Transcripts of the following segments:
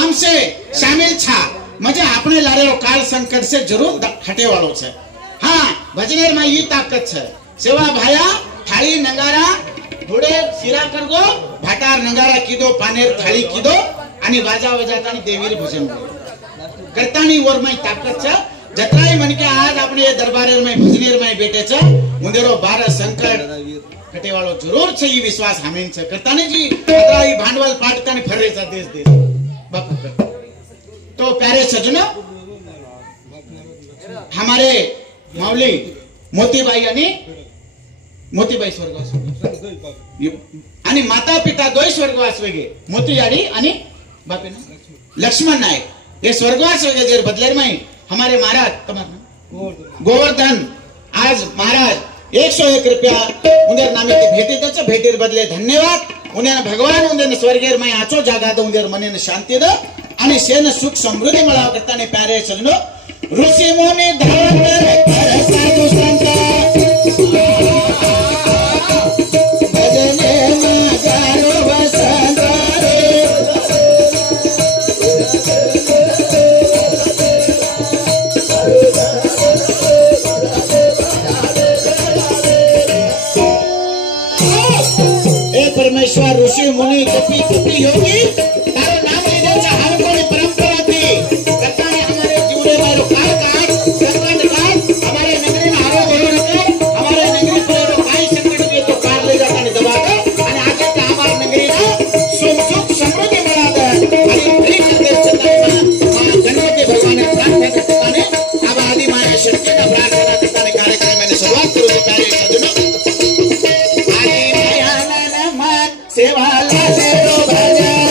हमसे शामिल छा मजे आपने लारेलो काल संकट से जरूर हटे वालो छे। हाँ भजनेर में ये ताकत छे। सेवा भाया थाली नंगारा घोड़े सिरा करगो भाटार नंगारा कीदो पानेर थाली कीदो आणि वाजा वजातानी देवीर भजन करतानी वर में ताकत छे। जत्राई मन के आज अपने ये दरबारेर में भजनेर में बैठे छे मुंदेरो 12 संकट कटे वालो जरूर छे। ये विश्वास हमें छे करतानी जी अतराई भांडवल पाटकानी फरे छे देश देश बापू। तो प्यारे सज्जनों हमारे माऊली मोतीबाई आणि मोतीबाई स्वर्गवास आणि माता पिता दोय स्वर्गवास वेगे मोती आणि बापे लक्ष्मण नायक ये स्वर्गवास वेगे जे बदलेर में हमारे महाराज गोवर्धन आज महाराज 101 रुपया उन्हें नामे के भेटी दे भेटीर बदले धन्यवाद उन्हें भगवान उन्हें स्वर्गेर में आचो जागा दो उन्हें मने शांति दो आणि सेन सुख समृद्धि मला करता ने प्यारे सजनो ऋषि मुनि धर्म कर साधु संत भजने मागारो वसंत ए परमेश्वर ऋषि मुनि कपि कपि योगी तारो नाम लेने चा हम कोई परंपरा थी करता है हमारे जीवन में रो काल काल संकट काल हमारे नगरी में आरो बोलो रखे हमारे नगरी पे रो काई संकट भी तो पार ले जाता ने दबा कर અને आगे का हमारे नगरी में सुख समृद्धि बना दे आणि प्रिय संदेश चलता मां गणपति भगवान ने प्रार्थना करता ने अब आदि माया शक्ति का प्रार्थना करता ने कार्यक्रम में शुरुआत करो कार्य सजनो आदि माया नमः सेवा ला दे रो भजन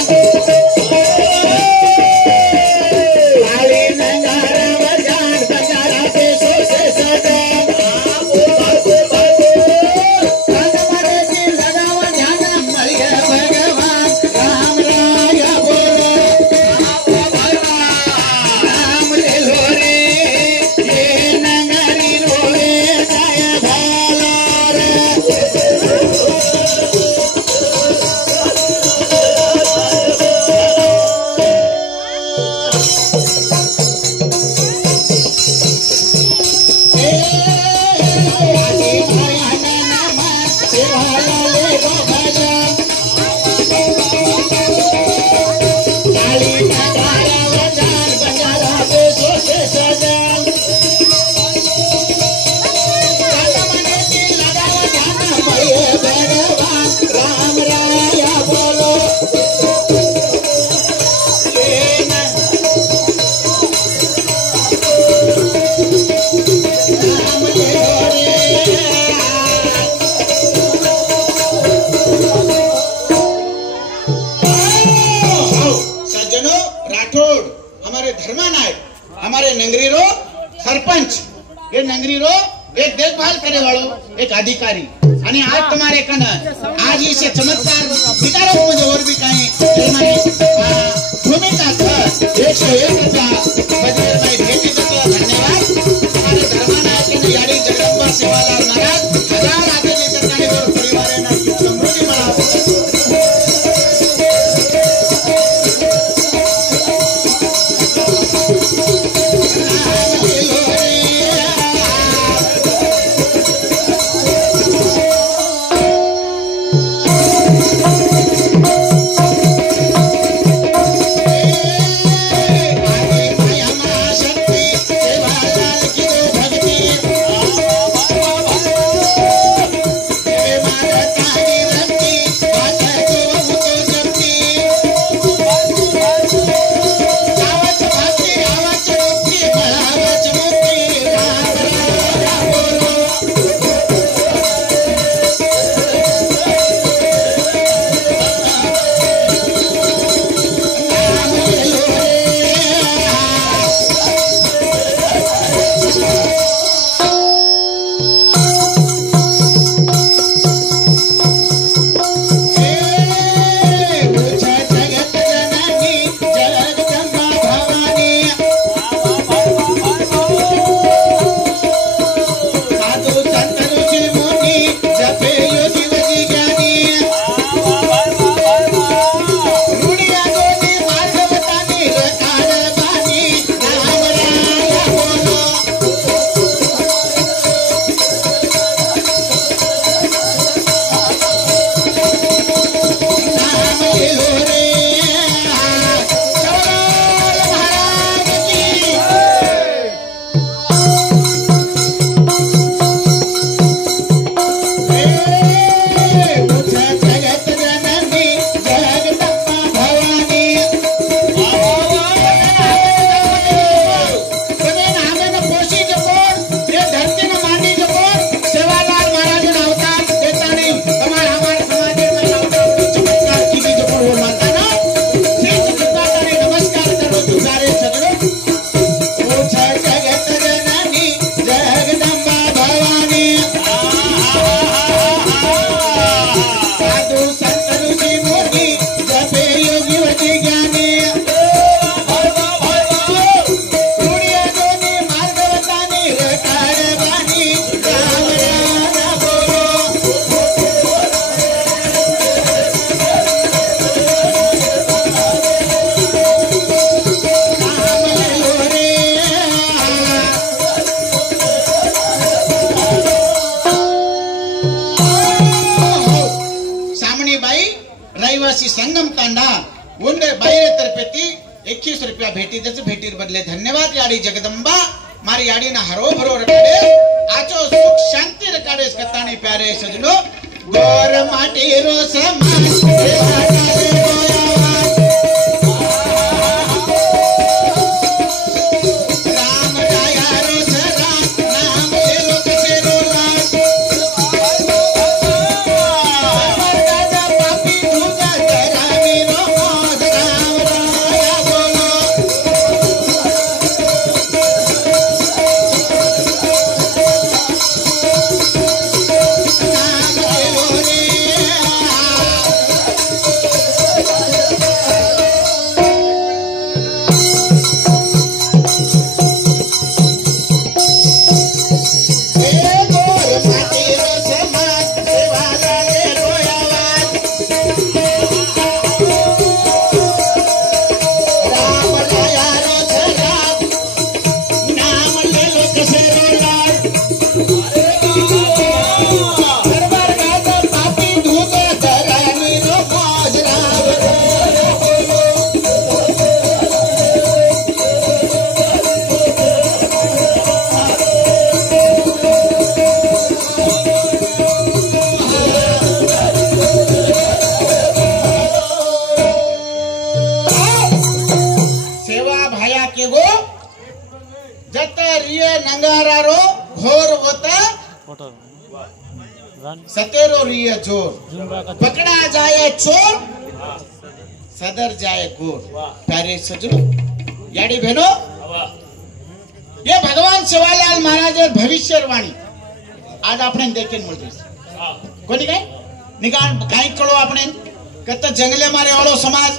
अधिकारी आणि आज तुम्हारे कन आज इसे चमत्कार विचारों मुझे और भी कहीं भूमिका कर 101 रुपया बजट में भेटी देते धन्यवाद हमारे धर्मानायक ने याडी जगदंबा सेवालाल महाराज 1000 आगे लेकर जाने और परिवार ने समृद्धि बढ़ा 21 रुपया भेटी जच भेटीर बदले धन्यवाद याडी जगदंबा मारी याडी ना हरो भरो रकाडे आचो सुख शांति रकाडे कतानी प्यारे सजनो गोर माटी रो समाज सेवा करे सतेरो रिय जोर पकड़ा जाए चोर सदर जाए गोर प्यारे सजनों याडी बहनों ये भगवान सेवालाल महाराज भविष्यवाणी आज आपने देखेन મળતી કોની કઈ નિગાણ કાઈ કળો આપણે કત જંગલે મારે વાળો સમાજ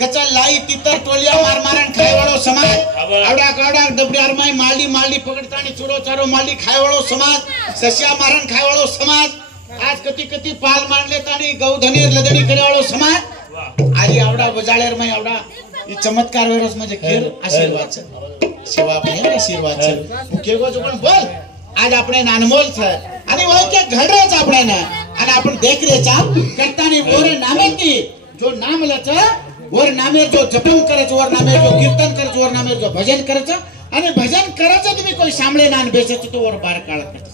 કચા લાઈ તીતર ટોલિયા માર મારણ ખાય વાળો સમાજ આવડા કાવડા ડબડિયાર માં માલી માલી પકડતાની ચૂડો ચારો માલી ખાય વાળો સમાજ સસ્યા મારણ ખાય વાળો સમાજ आज कती कती पाल मान लेतानी गौधनी लदडी करे वाळो समाज आज आवडा बजाळेर में आवडा ई चमत्कार वेरोस म्हणजे खेर आशीर्वाद छे सेवा भाई आशीर्वाद छे केगो जो पण बोल आज આપણે નાનમોલ છે અને હોય કે ઘડરે જ આપણે ને અને आपण देख रे चा करतानी ओरे नामे की जो नाम लच ओर नामे जो जपम करे ओर नामे जो कीर्तन करे ओर नामे जो भजन करे અને भजन करे तुम्ही कोई सामळे नान बेसे तो ओर बार काळ करते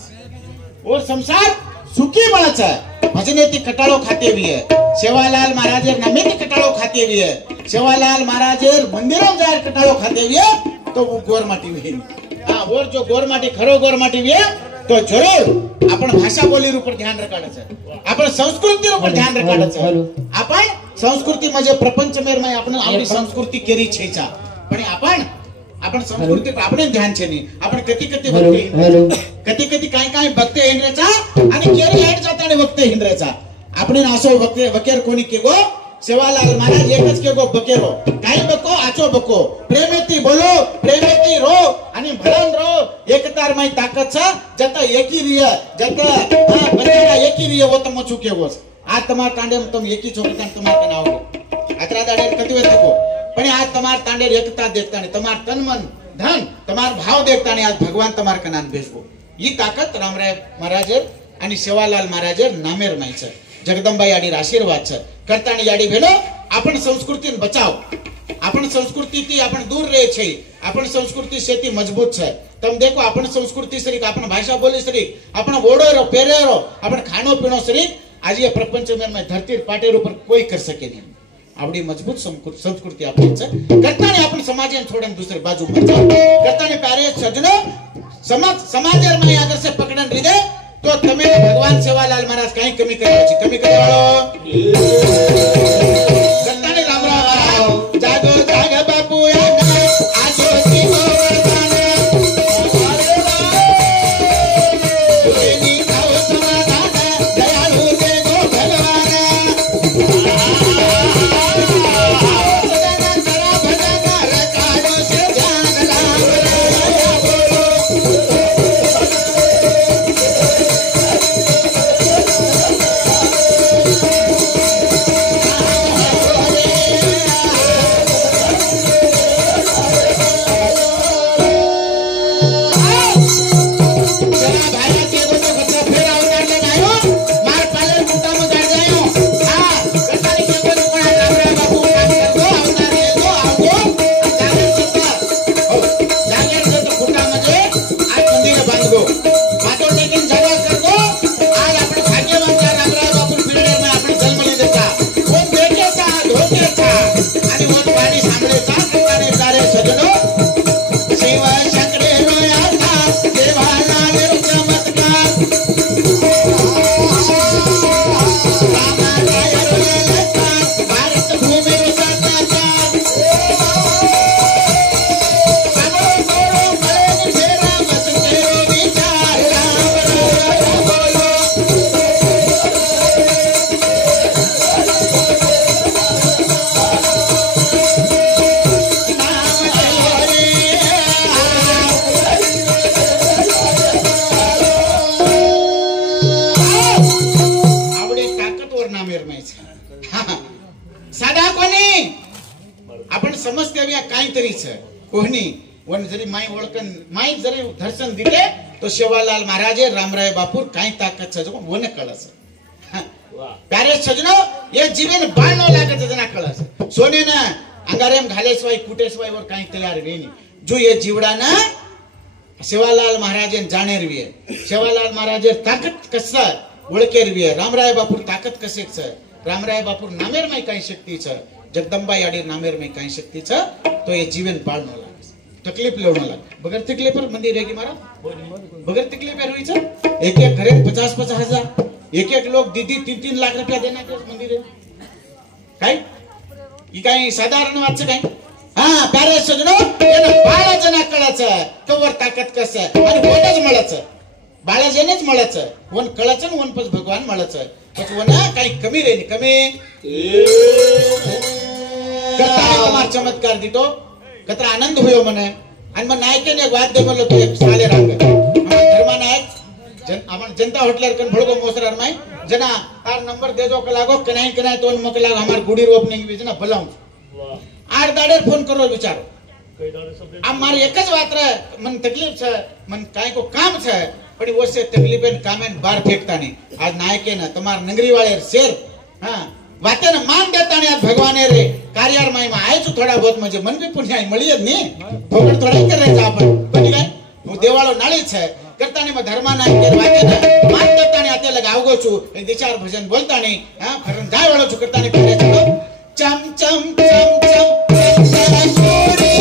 और संसार सुखी बळच भजनेती कटाळो खाते भी है सेवालाल महाराज नामेती कटाळो खाते भी है सेवालाल महाराज मंदिरों जाय कटाळो खाते भी है तो वो गोरमाटी भी हां और जो गोरमाटी खरो गोरमाटी भी है तो जरूर आपण भाषा बोली ऊपर ध्यान रखाडच आपण संस्कृती ऊपर ध्यान रखाडच आपण संस्कृती म्हणजे प्रपंच मेर में आपण आपली संस्कृती केरी छेचा पण आपण संस्कृती आपण ध्यान छे नी आपण कती कती बघते कती कती काय काय बघते हिंद्रेचा आणि केरी हेड जाता आणि बघते हिंद्रेचा आपण नासो बघते वकेर कोणी केगो सेवालाल महाराज एकच केगो बकेरो काय बको आचो बको प्रेमेती बोलो प्रेमेती रो आणि भलन रो एकतार मै ताकत छ जत एकी रिय जत बनेरा एकी रिय वो तम चुकेवोस आ तमार तांडे तुम एकी छोकतान तमार के नाव अतरा दाडे कती वेत को पण आज तमार तांडे एकता देखता ने तमार तन मन धन तमार भाव देखता ने आज भगवान तमार कनान बेसबो ई ताकत रामराय महाराज आणि सेवालाल महाराज नामेर माई छ जगदंबा याडी आशीर्वाद छ करतानी याडी भेलो आपण संस्कृतीन बचाव आपण संस्कृती की आपण दूर रहे छे आपण संस्कृती शेती मजबूत छ तम देखो आपण संस्कृती सरी आपण भाषा बोली सरी आपण ओडो रो पेरे रो आपण खानो पीनो सरी आज ये प्रपंच में धरती पाटेर ऊपर कोई कर सके नहीं आवडी मजबूत संस्कृती आपली छ करतानी आपण समाजन छोडन दुसरे बाजू मत करतानी प्यारे सजनो समाजर में अगर से पकड़न रिदे तो तमे भगवान सेवालाल महाराज कहीं कमी करे वालो करतानी राम राम जागो जाग बापू आजो जीवो शिव शंकरे रोयाचा देवाला देव चमत्कार रामाराय रोयाचा भारत भूमी साकार समो गोरो मरण फेरा बसते विचार राम राम बोलो साधा कोणी आपण समजते काहीतरीच कोणी वन जरी माई ओळखन माई जरी दर्शन दिले तो शिवालाल महाराजे रामराय बापूर काही ताकद सजो वन कळस प्यारे सजनो ये जीवन बाळ न लागत जना कळस सोने ना अंगारेम घालेसवाई कुटेसवाई वर काही तयार वेनी जो ये जीवडाना शिवालाल महाराजे जाणेरवी शिवालाल महाराजे ताकद कस ओळखेरवी रामराय बापूर ताकद कसे रामराय बापूर नामेर में कई शक्ति छ जगदंबा याडी नामेर में कई शक्ति छ तो ये जीवन पाल न लागे तकलीफ लेवण लागे बगैर तकलीफ पर मंदिर है कि मारा बगैर तकलीफ पर हुई छ एक एक घरे 50-50 हजार एक एक लोग दीदी 3-3 लाख रुपया देना के मंदिर है काय ई काय साधारण वाच काय हां प्यारे सजनो एना बाळा जना कळाच कवर ताकद कस आणि वनच मळाच बाळा जेनेच मळाच वन कळाच वन पच भगवान मळाच वना काही कमी रे कमी करता तुम्हार चमत्कार दितो कतरा आनंद होयो मने आणि मग नायकेने एक वाद्य म्हणलो तो एक साले रांग धर्मा नायक आपण जनता होटलर कन भळगो मोसरार माय जना तार नंबर दे दो लागो कनाई कनाई तोन मक लाग हमार गुडी रोपने की विजना भलाऊ आठ दाडे फोन करो विचारो आम मार एकच बात रे मन तकलीफ छ मन काय को काम छ पण वसे तकलीफेन कामेन बार फेकता नहीं आज नायके ना तमार नगरी वाले शेर हां वाते ना मान देता नहीं भगवाने रे कार्यार माई में आए थोड़ा बहुत म्हणजे मन भी पुण्य मळीय नहीं थोडं थोडं करायचं आपण पण काय હું દેવાળો નાળી છે કરતા ને ધર્મા ના કે વાતે ના मान देता नहीं आते लगा आवगो छु विचार भजन बोलता नहीं हां फरन जाय वाळो छु करता नहीं करे चम चम चम चम गोरी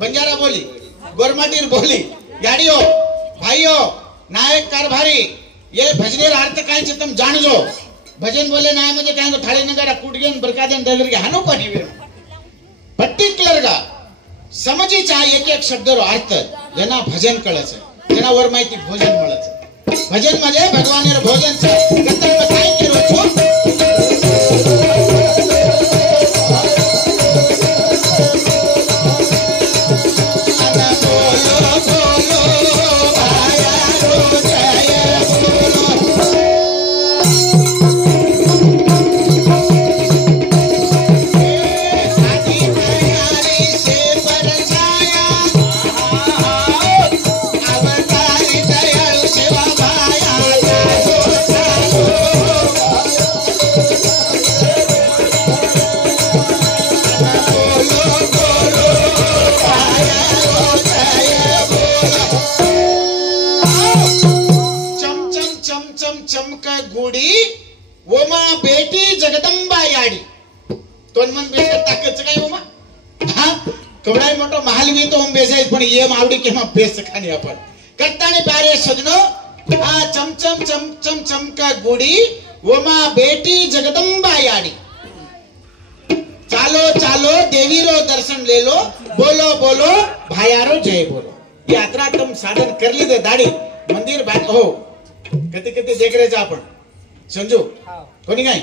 बंजारा बोली गोरमाटीर बोली याडियो भाइयों नायक कारभारी ये भजनेर अर्थ काय छे तुम जाणजो भजन बोले नाय म्हणजे काय तो थाळे नगारा कुटगेन बरकादेन डगर के हानो कोनी वे पर्टिक्युलर गा समजी चा एक एक शब्द रो अर्थ जना भजन कळच जना वर माहिती भोजन मळच भजन म्हणजे भगवानेर भोजन छे कतल में काय केरो छो गुडी ओमा बेटी जगदंबा याडी तोन मन बेस ताकच काय ओमा हां कवडाई मोटो महाल भी तो हम बेसाई पण ये मावडी के मा बेस खानी आपण करताने प्यारे सजनो आ चमचम चमचम चमका गुडी ओमा बेटी जगदंबा याडी चालो चालो देवी रो दर्शन ले लो बोलो बोलो भायारो जय बोलो यात्रा तुम साधन कर ली दे दाढ़ी मंदिर बात हो कती कती देख रहे जा आपण संजू कोणी काय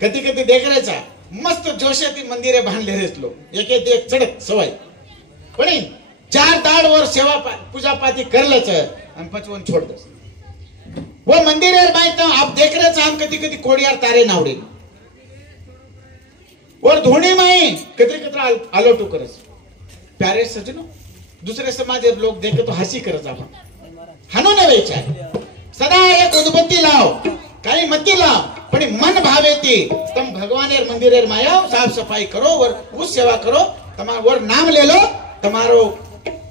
कती कती देख रहे जा मस्त जोशाती मंदिरे बांधले रे लोक एक चढत सवय पण 4 दाड वर सेवा पूजा पाती करलच आणि पचवन छोड़ दस वो मंदिर है भाई तो आप देख रहे हैं कदी कदी कोडियार तारे नावडे और धोनी माई कतरे कतरा आलोटू करस प्यारे सजनो दूसरे समाज लोग देखे तो हंसी करत आपण हानो ने विचार सदा एक उद्बत्ती लाव काही मती लाव पण मन भावे ती तम भगवानेर मंदिरेर मायाव साफ सफाई करो और उस सेवा करो तमार वर नाम ले लो तमारो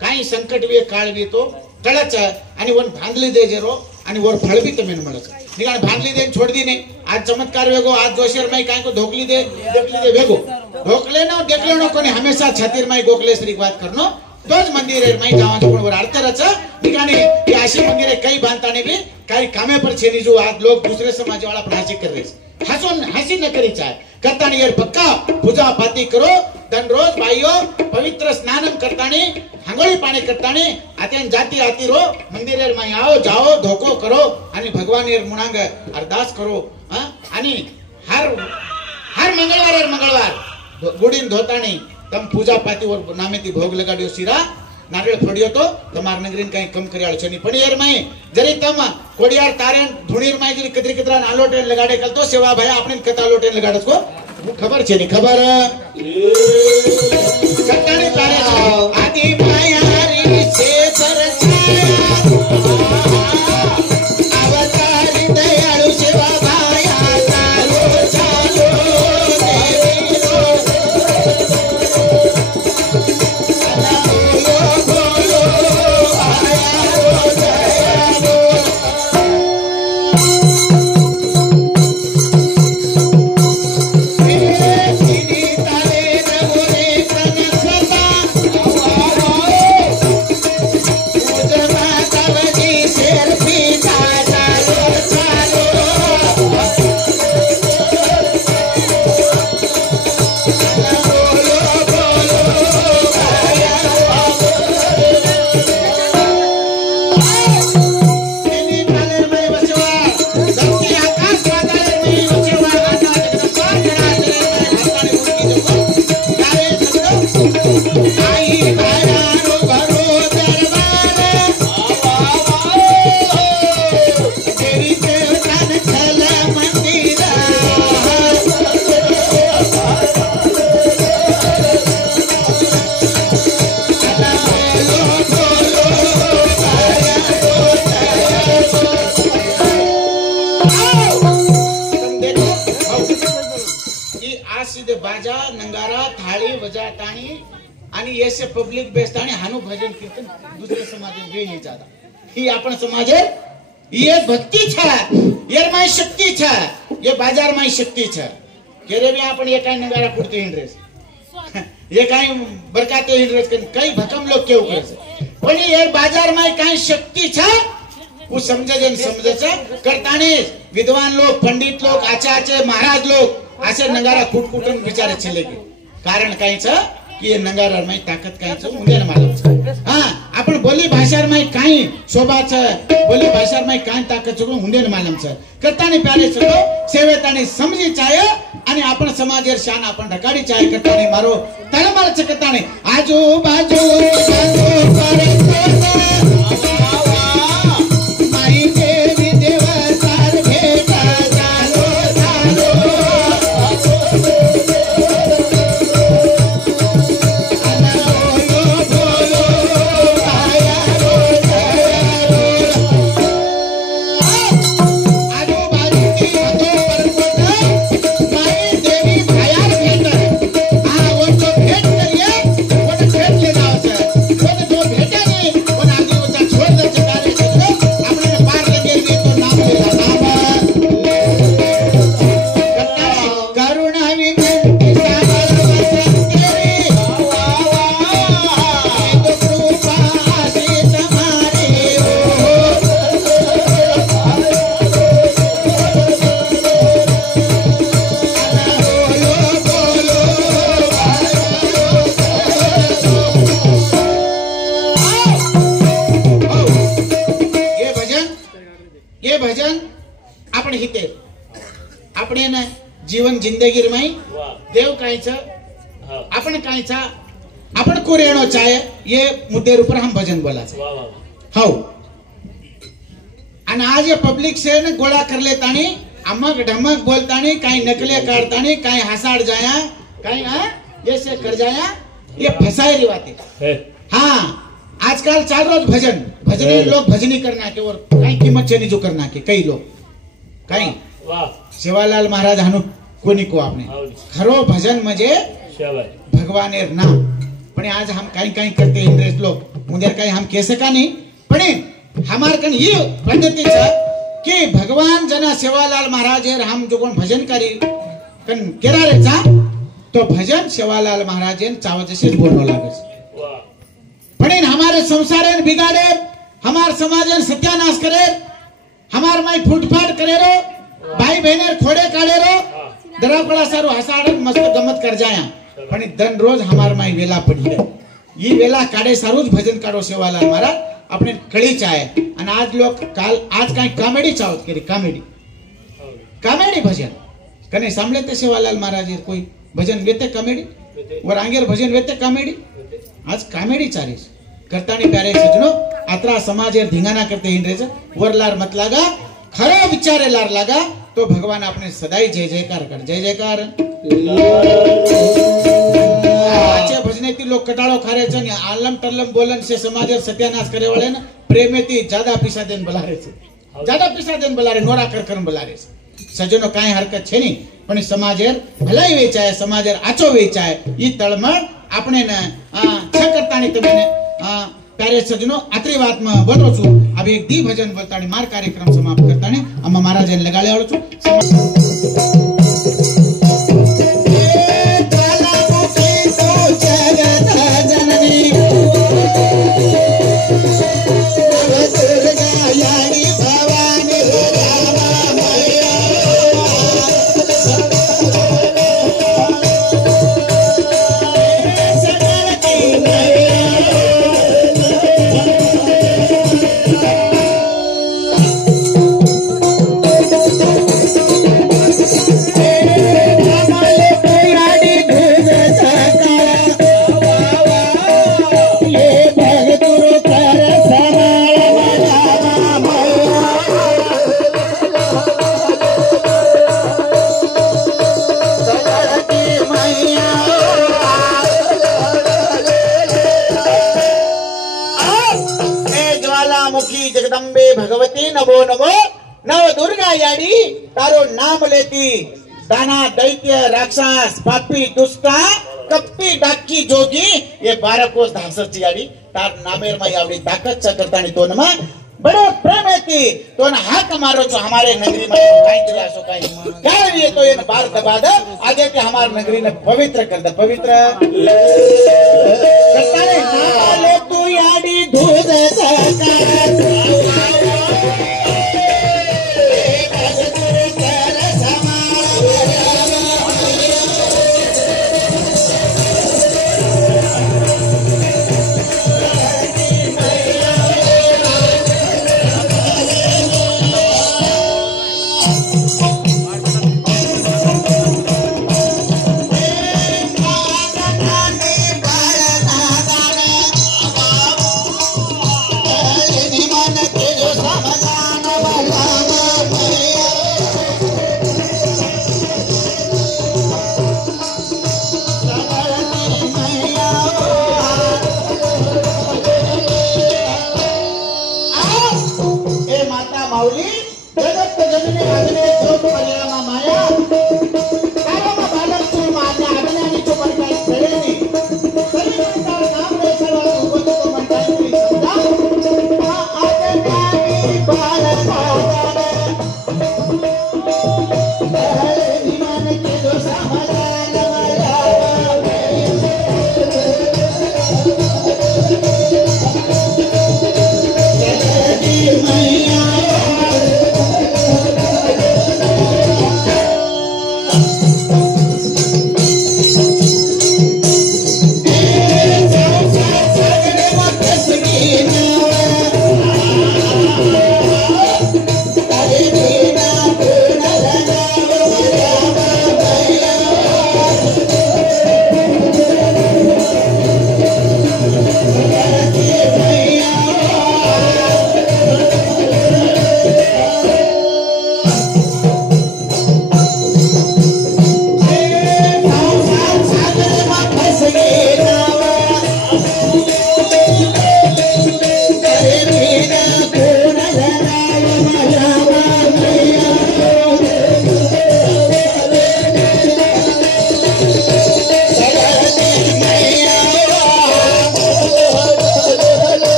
काही संकट वे काळ वे तो टळच आणि वन भांडली दे जेरो आणि वर फळ भी तमेन મળच निगाण भांडली दे छोड़ दी ने आज चमत्कार वेगो आज जोशेर माई काय को देखली दे वेगो ढोकले नो देखलो नो कोनी हमेशा छातीर माई गोखले श्री बात करनो तोच मंदिर माई गावाचं पण वर अडतरच निगाणे ही अशी मंदिरे काही बांधताने भी काही कामे पर छेनी जो आज लोग दूसरे समाज वाला पण हंसी कर रहे हंसोन हंसी न करी चाहे करतानी यार पक्का पूजा पाती करो दन रोज भाइयों पवित्र स्नानम करतानी हांगोळी पाणी करतानी आत्यान जाती आती रो मंदिरेर माई आओ जाओ धोको करो आणि भगवानेर मुणांग अरदास करो आणि हर मंगळवार गुडीन धोतानी तम पूजा पाती वर नामेती भोग लगाड्यो सिरा नारळ फोडियो तो तमार नगरीन काही कम कर्याळ छनी पण यार माई जरी तम कोडियार तारेन धुणीर माई जरी कदरी कदरा आलोटेन लगाडे कल तो सेवा भाई आपने कत आलोटेन लगाडस को खबर छे नी खबर कटाने तारे आदि मायारी से परछाया अवतारी दयाळु सेवा भाया चालो चालो देवी रो बाजा नंगारा थाळी वजाताणी आणि ऐसे पब्लिक बेस्ताणी हानु भजन कीर्तन दूसरे समाज में नहीं ज्यादा ही अपन समाज ये भक्ति छा ये माई शक्ति छा ये बाजार माई शक्ति छा केरे भी अपन ये काई नंगारा फुटते इंड्रेस ये काई बरकाते इंड्रेस कई भकम लोग केव करे पण ये बाजार माई काई शक्ति छा वो समझे करताने विद्वान लोग पंडित लोग आचार्य महाराज लोग असे नंगारा कुटकुटून बिचारे चले गए कारण काहीच की ये नंगारा माई ताकद काहीच मुंडेन मालम हां आपण बोली भाषा माई काही शोभाच बोली भाषा माई काही ताकद चुकून मुंडेन मालम छ करताने प्यारे सगळो सेवेताने समजी चाय आणि आपण समाजेर शान आपण ढकाडी चाय करताने मारो तळमार करताने आजू बाजू माई देवी देवतार भेटा जीवन जिंदगी में देव कायच अपन कायचा अपन को रहना चाहे ये मुद्दे ऊपर हम भजन बोला हाँ आणि आज ये पब्लिक से न गोळा कर लेतानी अमक ढमक बोलतानी काही नकले काढतानी काही हसाड जाया काही ये से कर जाया ये फसाई बातें हाँ आजकल चाल रोज भजन भजनी लोग भजनी करना के और काही किंमत चेनी जो करना के कई लोग काही सेवालाल महाराज हानु कोणी को आपने खरो भजन म्हणजे भगवानेर नाम पण आज हम काही काही करते इंग्रज लोग मुझे काही हम कह सका नहीं पण हमार कन ये पद्धति छ कि भगवान जना सेवालाल महाराज हम जो कोण भजन करी कन केरा रे चा तो भजन सेवालाल महाराज चाव जैसे बोलनो लागे पण हमारे संसार बिगाड़े हमार समाज सत्यानाश करे हमार माई फूटफाट करे रो भाई बहने खोड़े काढ़े रो दरापड़ा सारू हसाड़ मस्त गमत कर जाया पण दन रोज हमार माई वेला पड़ी है ये वेला काढ़े सारू भजन काढ़ो सेवालाल महाराज अपने कड़ी चाहे और आज लोग काल आज कहीं कॉमेडी चाहत करी कॉमेडी भजन कने सामने ते सेवालाल महाराज कोई भजन वेते कॉमेडी और आंगेर भजन वेते कॉमेडी आज कॉमेडी चालीस करता नहीं प्यारे सजनो आत्रा समाज धिंगाना करते हिंड्रेज वरलार मत लागा खरा विचारे लार लागा तो भगवान आपने सदाई जय जयकार कर जय जयकार आचे भजने ती लोग कटाड़ो खारे छन आलम टल्लम बोलन से समाज सत्यानाश करे वाले ना प्रेमे ती ज्यादा पैसा देन बुला रहे छे ज्यादा पैसा देन बुला रहे नोरा कर कर बुला रहे छे सजनो काई हरकत छे नहीं पण समाजेर भलाई वेचाय समाजेर आचो वेचाय ई तळमळ આપણે ને છ કરતાની તમે प्यारे सजनो आत्री बात में बोलो छु अब एक दी भजन बोलतानी मार कार्यक्रम समाप्त करतानी अम्मा महाराज ने लगाले आवळो छु जगदम्बे भगवती नमो नमो नव दुर्गा याडी तारो नाम लेती दाना दैत्य राक्षस पापी दुष्टा कपटी डाकी जोगी ये 12 कोस धासरची याडी तार नामेर में आवडी ताकत च करतानी तो नमा बड़ो प्रेम हेती तो न हाक मारो छो हमारे नगरी में काई दिला सो काई काय ये तो ये बार दबा दे आगे के हमार नगरी ने पवित्र कर दे पवित्र करताने नाम ले तू याडी दूध सका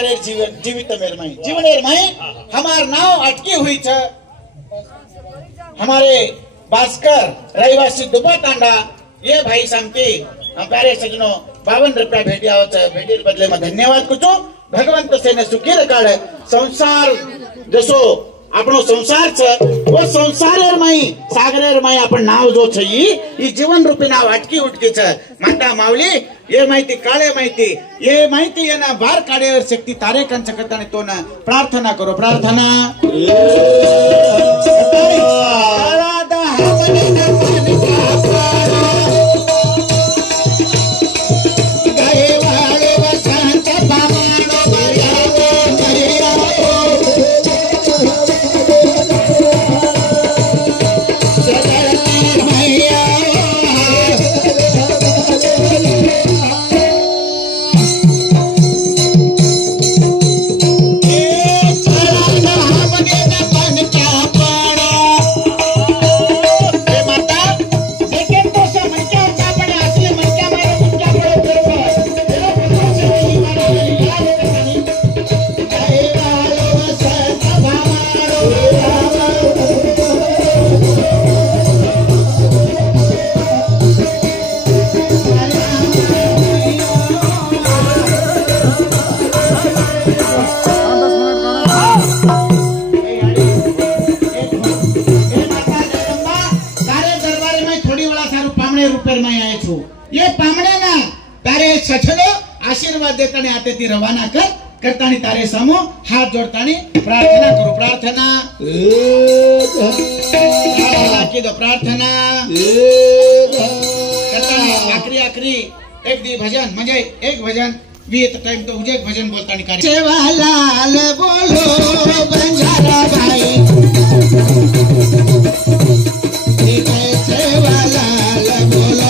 बारे जीवित मेरमाई जीवनेर माई हमार नाव अटकी हुई छ हमारे भास्कर रहिवासी दुबा तांडा ये भाई सांगते प्यारे सजनो 52 रुपया भेटिया भेटी बदले में धन्यवाद कुछो भगवंत सेने सुखी रकाळ संसार जसो आपणो संसार छ वो संसारेर माई सागरेर माई आपण नाव जो छ ई जीवन रूपी नाव अटकी उटकी छ माता माऊली ये माहिती काळे माहिती ये माहिती येना बार काढेवर शक्ती तारे कंच करताना तो ना प्रार्थना करो प्रार्थना आशीर्वाद देताने आते ती रवाना करतानी तारे समो हाथ जोड़तानी प्रार्थना करो प्रार्थना की दो प्रार्थना करतानी आखरी एक दी भजन म्हणजे एक भजन वीत टाइम तो उजे एक भजन बोलतानी कार्य सेवालाल बोलो बंजारा भाई सेवालाल बोलो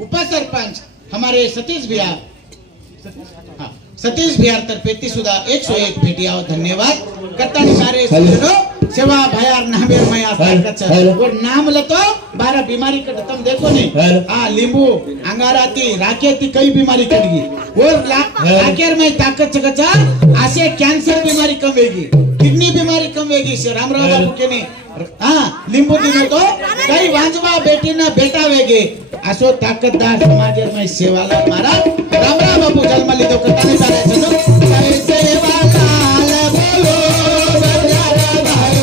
उपसरपंच हमारे सतीश भैया सतीश भैया तर्फे सुधा 101 भेटिया धन्यवाद करता सारे सेवा भयार नामेर मया और नाम लतो 12 बीमारी कट तुम देखो नहीं हाँ लींबू अंगाराती राकेती कई बीमारी कटगी और राकेर में ताकत चकचा आसे कैंसर बीमारी कमेगी किडनी बीमारी कमेगी से रामराव बाबू के ने हाँ लिंबू दिनो तो कई वांजवा बेटी ना बेटा वेगे असो ताकतदार समाज में सेवाला मारा रामराव बाबू जन्म लीधो करता नहीं सारे चलो सेवालाल बोलो बंजारा भाई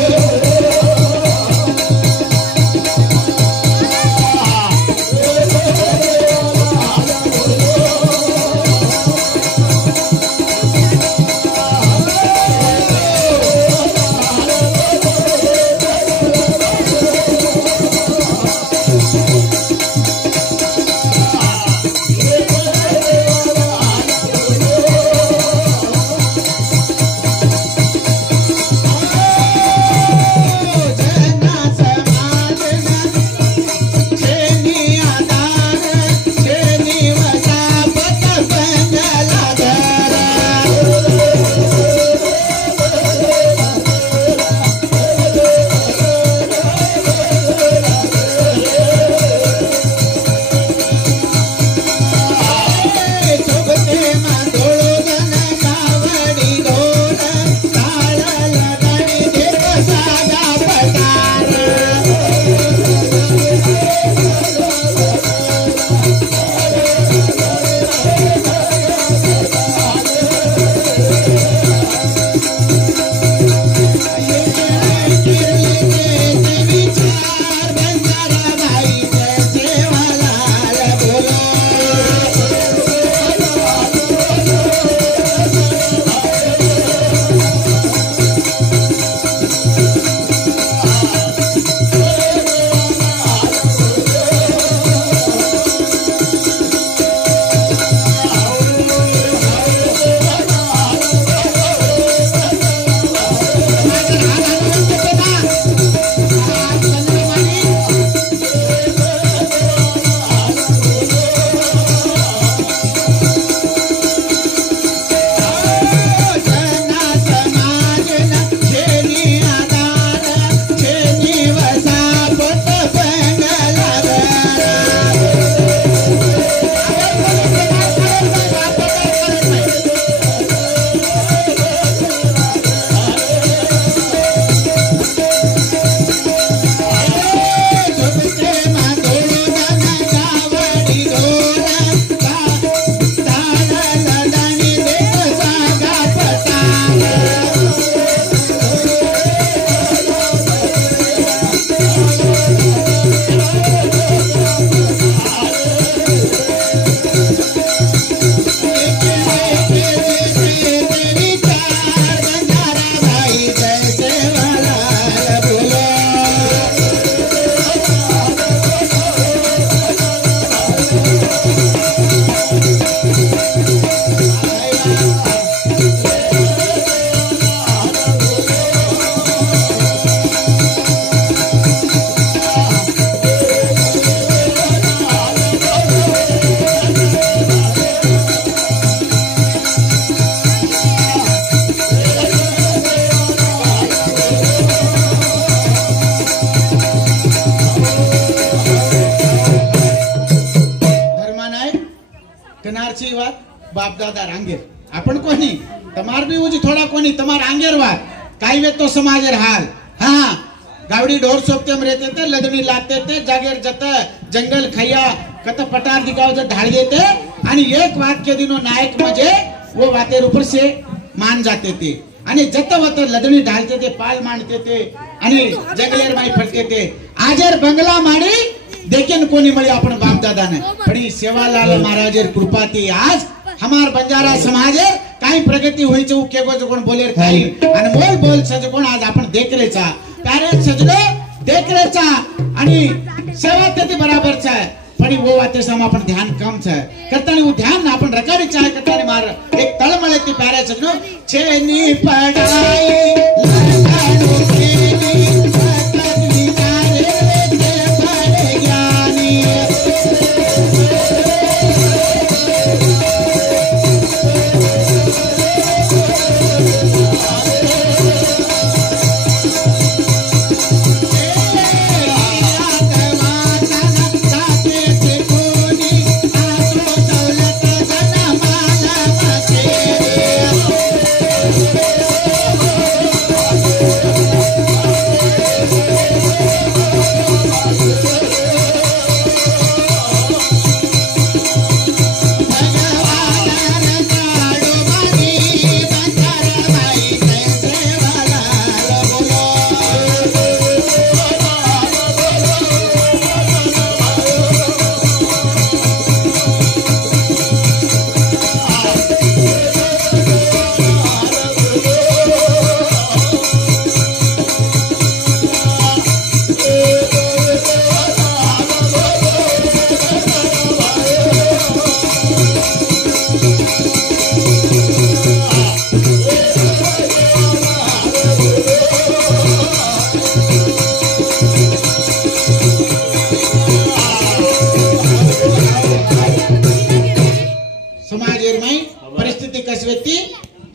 बाप दादा रांगेर आपण कोणी तमार भी उजी थोड़ा कोनी तमार आंगेर वात काई वे तो समाजेर हाल हाँ गावड़ी ढोर सोपते हम रहते थे लदनी लाते थे जागेर जता जंगल खैया कत पटार दिखाओ जो ढाल देते आणि एक बात के दिनों नायक मजे वो बातेर ऊपर से मान जाते थे आणि जत वत लदनी ढालते थे पाल मांडते थे आणि जंगलेर माई फटते थे आजर बंगला माड़ी देखेन कोनी मळी आपण बाप दादा ने पड़ी सेवालाल महाराजेर कृपा थी आज हमार बंजारा समाज काही प्रगती हुई चे केगो जो कोण बोलेर काही आणि मोल बोल सज कोण आज आपण देख रेचा प्यारे सजनो देख रेचा आणि सेवा ते बराबर छे पण वो वाते सम आपण ध्यान कम छे करतानी वो ध्यान आपण रखावी चाहे करतानी मार एक तळमळे ती प्यारे सजनो छेनी पडाई लखाणो केनी भगत विचारे ते पर ज्ञानी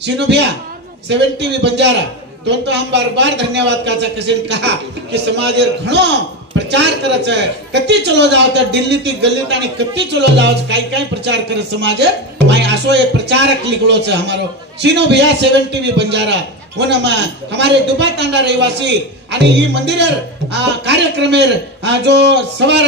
सिनोभिया 70 बंजारा दोन तो हम बार बार धन्यवाद का कसे कहा कि समाजेर घणो प्रचार करत है कती चलो जाओ तर दिल्ली ती गल्ली तानी कती चलो जाओ काय काय प्रचार करे समाज माय आसो ये प्रचारक लिखलो छे हमारो सिनोभिया 70 बंजारा वनमा हमारे दुबा तांडा रहिवासी आणि ही मंदिरेर कार्यक्रमेर जो सवार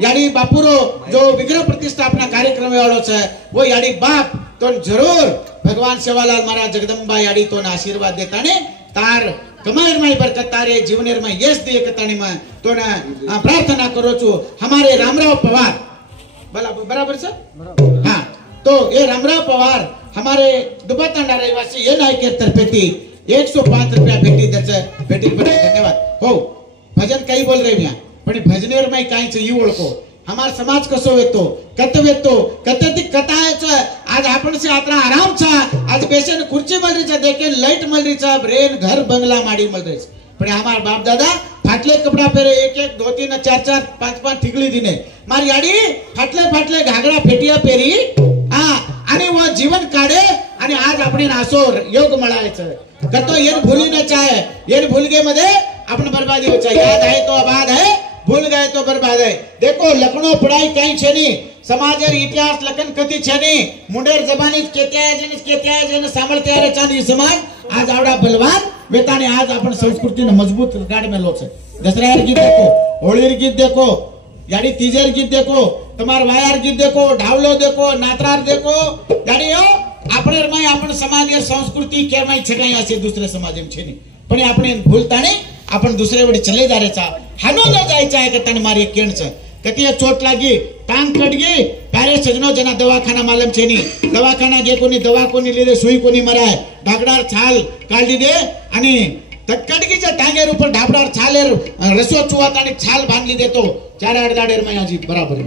याडी बापुरो जो विग्रह प्रतिष्ठापना कार्यक्रम वाळो छे वो याडी बाप तो जरूर भगवान सेवालाल महाराज जगदंबा याडी तो आशीर्वाद देताने तार कमायर में बरकत तारे जीवनेर में यश दिए कतानी में तो ना प्रार्थना करो छु हमारे रामराव पवार बराबर सर हाँ तो ये रामराव पवार हमारे दुबातांडा रहिवासी ये नायक के तरफे थी 105 रुपया भेटी त्याचं भेटी धन्यवाद हो भजन काही बोल रहे मिया पण भजनेर में काहीच यू ओळखो हमार समाज कसो वेतो कते ती कथायचं आज आपण से आत्रा आराम छा आज बेसन खुर्ची मलरीचा देखे लाइट मलरीचा ब्रेन घर बंगला माडी मलरीच पण हमार बाप दादा फाटले कपड़ा पेरे एक एक दो तीन चार चार पांच पांच ठिकली दिने मार याडी फाटले घागरा फेटिया पेरी हां आणि वो जीवन काढे आणि आज आपण आसो योग मळायचं कतो येन भूली न चाहे येन भूलगे मध्ये आपण बर्बादी हो चाहे याद है तो आबाद है भूल गए तो बर्बाद है देखो लखनऊ पढ़ाई कहीं छेनी समाजर इतिहास लखन कति छेनी मुंडेर जबानी केत्या जन सामर्थ्य रे चांदी समाज आज आवडा बलवान वेताने आज आपण संस्कृती ने मजबूत काढ में लो छे दसरा गीत देखो होळीर गीत देखो याडी तीजर गीत देखो तमार वायार गीत देखो ढावलो देखो नात्रार देखो याडी हो आपणेर में आपण समाज संस्कृती केमाय छटाई असे दुसरे समाज में छेनी पण आपण भूलताने आपण दुसरे वडी चले जा रेचा हानो न जायचा है कतन मारी केणच कती चोट लागी टांग कटगी प्यारे सजनो जना दवाखाना मालम छेनी दवाखाना गे कोनी दवा कोनी लीधे सुई कोनी मराय ढाकडार छाल काढी दे आणि तटकटकीच्या टांगेर ऊपर ढाबडार छालेर रसो चुवात आणि छाल बांधली देतो चार आडदाडेर मयाजी बराबर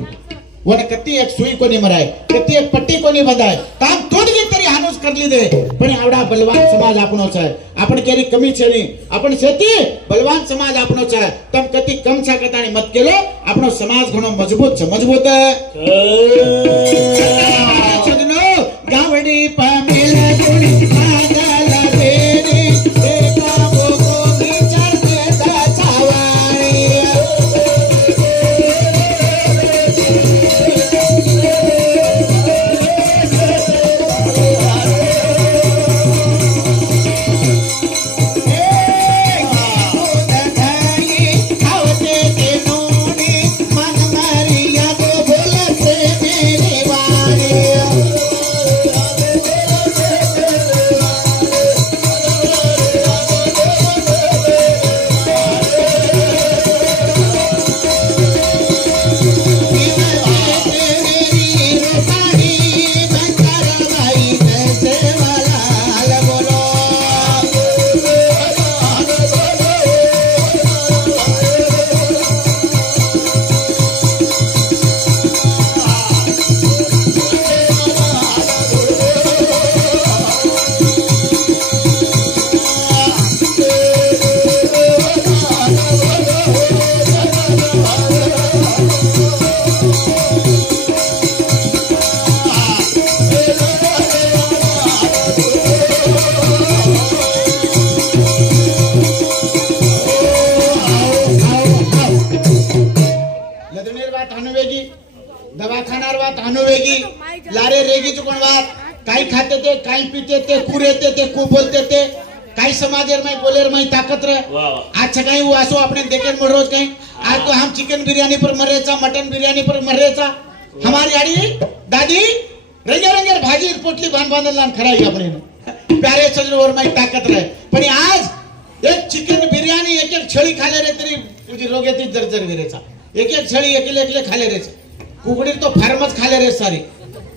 वन कती एक सुई कोनी मराय कती एक पट्टी कोनी बंधाय काम तोडगी तरी हानूस करली दे पण आवडा बलवान समाज आपणो छे आपण केरी कमी छेनी आपण शेती बलवान समाज आपणो छे तम कती कम छा कतानी मत केलो आपणो समाज घणो मजबूत छे मजबूत सजनो गावडी पामेल गुणी मागला देरी एका बोको विचार देता छावाणी खाते थे, काय पीते थे, कुरेते थे, कु बोलते थे, काय समाजेर में बोलेर में ताकत रहे। आज कहीं वो आसो अपने देखे रोज कहीं आज तो हम चिकन बिरयानी पर मर रेचा, मटन बिरयानी पर मर रेचा। हमारी आड़ी दादी रंगे रंगे भाजी पोटली बांध बांध लान खराई अपने प्यारे सजनोर में ताकत रहे। पण आज एक चिकन बिरयानी एक एक छळी खाले रे तरी तुझी रोगेती जर्जर विरेचा, एक एक छळी एकले एकले खाले रे, कुकड़ी तो फार्मच खाले रे सारी,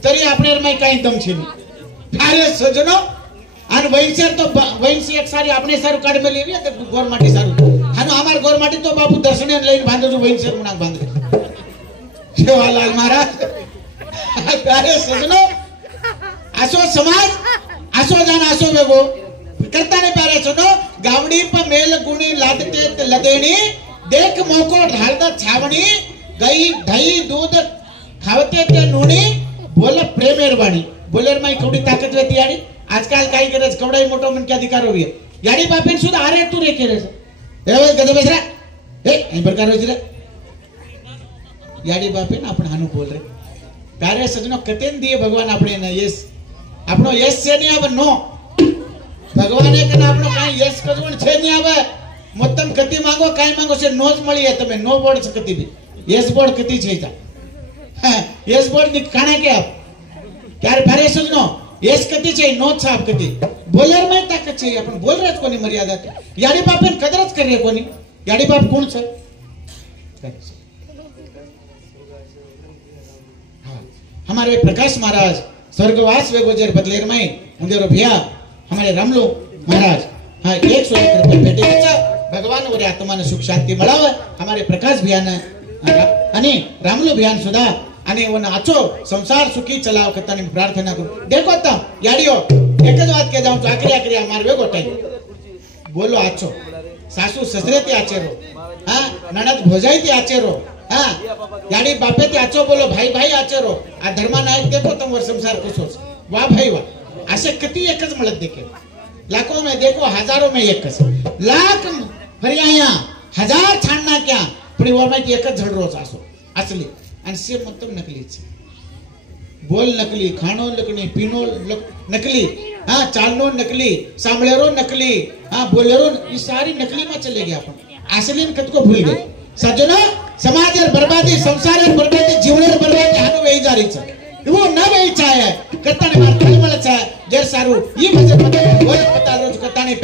तरी अपने में कहीं दम छे प्यारे सजनो। आणि वैंशर तो वैंशी एक सारी अपने सारू काढ में लेवी तो गोरमाटी सारू हानो हमार गोरमाटी तो बापू दर्शने लईन बांधो जो वैंशर मुना बांधे सेवालाल महाराज। प्यारे सजनो आसो समाज आसो जान आसो वेगो करता ने प्यारे सुनो गावड़ी पर मेल गुणी लादते लदेणी देख मोको ढालता छावणी गई दही दूध खावते ते नूणी बोल प्रेमेर वाणी बोलेर में कवडी ताकत रहती याडी। आजकाल काही करे कवडाई मोठो मन के अधिकार होई याडी बापेन सुद्धा अरे तू रे केरे ए गदे बेसरा ए इन प्रकार होई रे याडी बापेन आपण हानु बोल रे। प्यारे सजनो कतेन दिए भगवान આપણે ને यस આપણો यस છે નહીં આવે નો ભગવાન એક ને આપણો કાઈ यस કજવણ છે નહીં આવે મતમ કતી માંગો કાઈ માંગો છે નો જ મળી તમે નો બોર્ડ છે કતી બી यस बोर्ड कती છે તા यस बोर्ड ની કાણે કે આપ ક્યારે પ્યારે સજનો यस कती છે नो छाप कती बोलर में ताकत છે आपण बोल रहे कोनी मर्यादा याडी बापेन कदरच कर रे कोनी याडी बाप कोण છે हमारे प्रकाश महाराज स्वर्गवास वे गुजर बदलेर में मुंदेरो भैया हमारे रामलो महाराज हाँ 101 रुपये भेटे भगवान वरे आत्मा ने सुख शांति मळावे हमारे प्रकाश भैया ने आणि रामलो भैया सुद्धा आणि वन आचो संसार सुखी चलाव करतानी प्रार्थना करू। देखो ता याडियो एक ज बात के जाऊं चाकरी आकरी मार वे गोटाई बोलो आचो सासू ससरे ते आचेरो हां ननद भोजाई ते आचेरो हां याडी बापे ते आचो बोलो भाई भाई आचेरो आ धर्मा नायक देखो तुम वर संसार कुसोस वाह भाई वाह असे किती एकच मिळत देखे लाखों में देखो हजारों में एकच लाख फरियाया हजार छानना क्या पण वर में एकच झडरोच आसो असली आणि से मतलब नकली बोल नकली खानो नकली पीनो नकली हाँ चालनो नकली सांभळेरो नकली हाँ बोलेरो ये सारी नकली में चले गए अपन असली में कत को भूल गए सज्जनो समाजेर बर्बादी संसारेर बर्बादी जीवनेर बर्बादी हानो वेई जारी छ वो न वेई चाहे करता ने मार खाली मला चाहे जर सारू ये भजन पता बोल पता रोज करता ने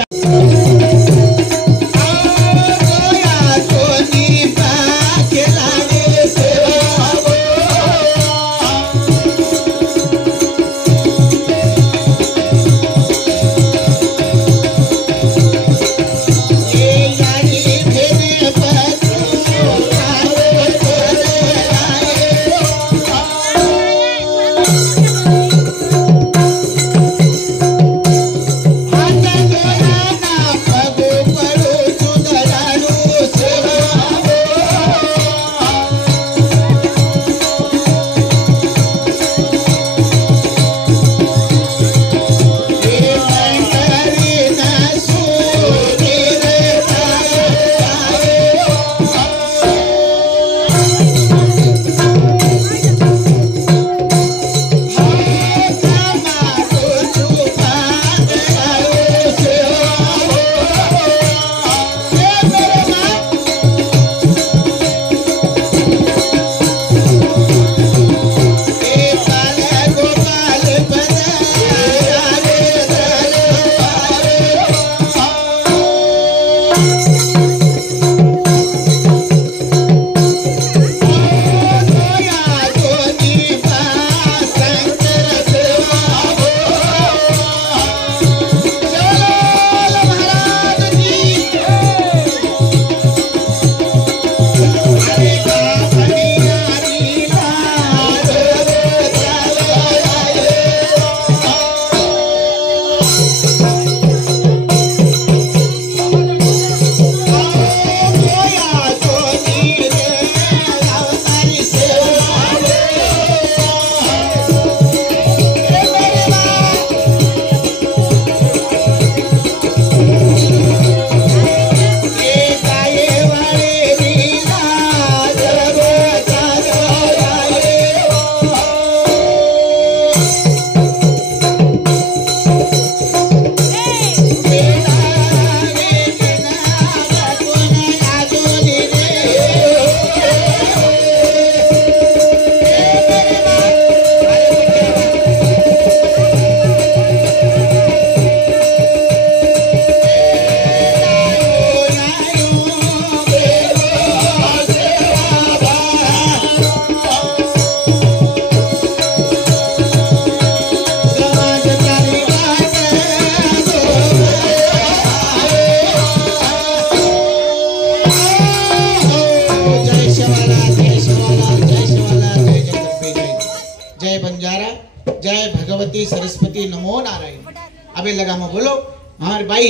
अबे लगा में बोलो हमारे भाई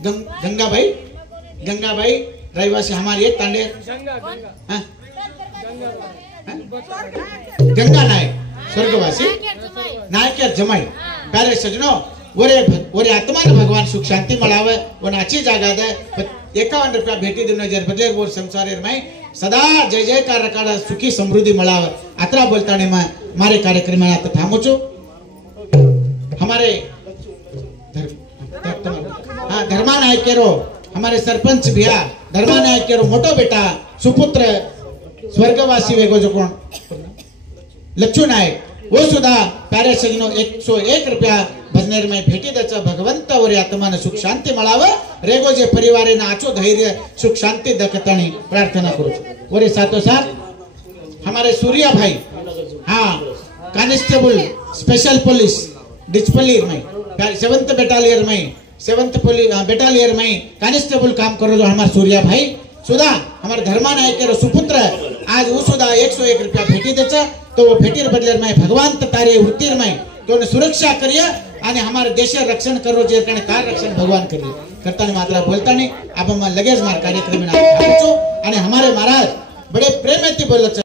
गंगा भाई रहीवासी हमारी एक तांडे हाँ? गंगा नायक स्वर्गवासी नायक यार जमाई प्यारे सजनो ओरे आत्मा ने भगवान सुख शांति मळावे वो नाची जागा दे 51 रुपया भेटी दिन जर बदले वो संसार में सदा जय जयकार रकाड़ा सुखी समृद्धि मळावे आत्रा बोलता ने मारे कार्यक्रम में आता थामो छो हमारे हाँ धर्मा नायक केरो हमारे सरपंच भैया धर्मा नायक केरो मोटो बेटा सुपुत्र स्वर्गवासी वेगो जो कोण लच्चू नायक वो सुद्धा प्यारे सजनो 101 रुपया भजनेर में भेटी दच भगवंत और आत्मा सुख शांति मळाव रेगो जे परिवारे आचो धैर्य सुख शांति दकतानी प्रार्थना करू और साथो साथ हमारे सूर्या भाई हाँ कांस्टेबल स्पेशल पुलिस डिचपल्ली में 7th बेटालियर में कांस्टेबल काम करो जो हमारे सूर्या भाई सुधा हमारे धर्मा नायक के सुपुत्र आज वो सुधा 101 रुपया भेटी देच तो वो भेटीर बदलेर में भगवान तारे वृत्तिर में तो सुरक्षा करिए आणि हमारे देश रक्षण करो जे कारण कार रक्षण भगवान करिए करता ने मात्रा बोलता नहीं अब हम लगेज मार कार्यक्रम में हमारे महाराज बड़े प्रेम बोलत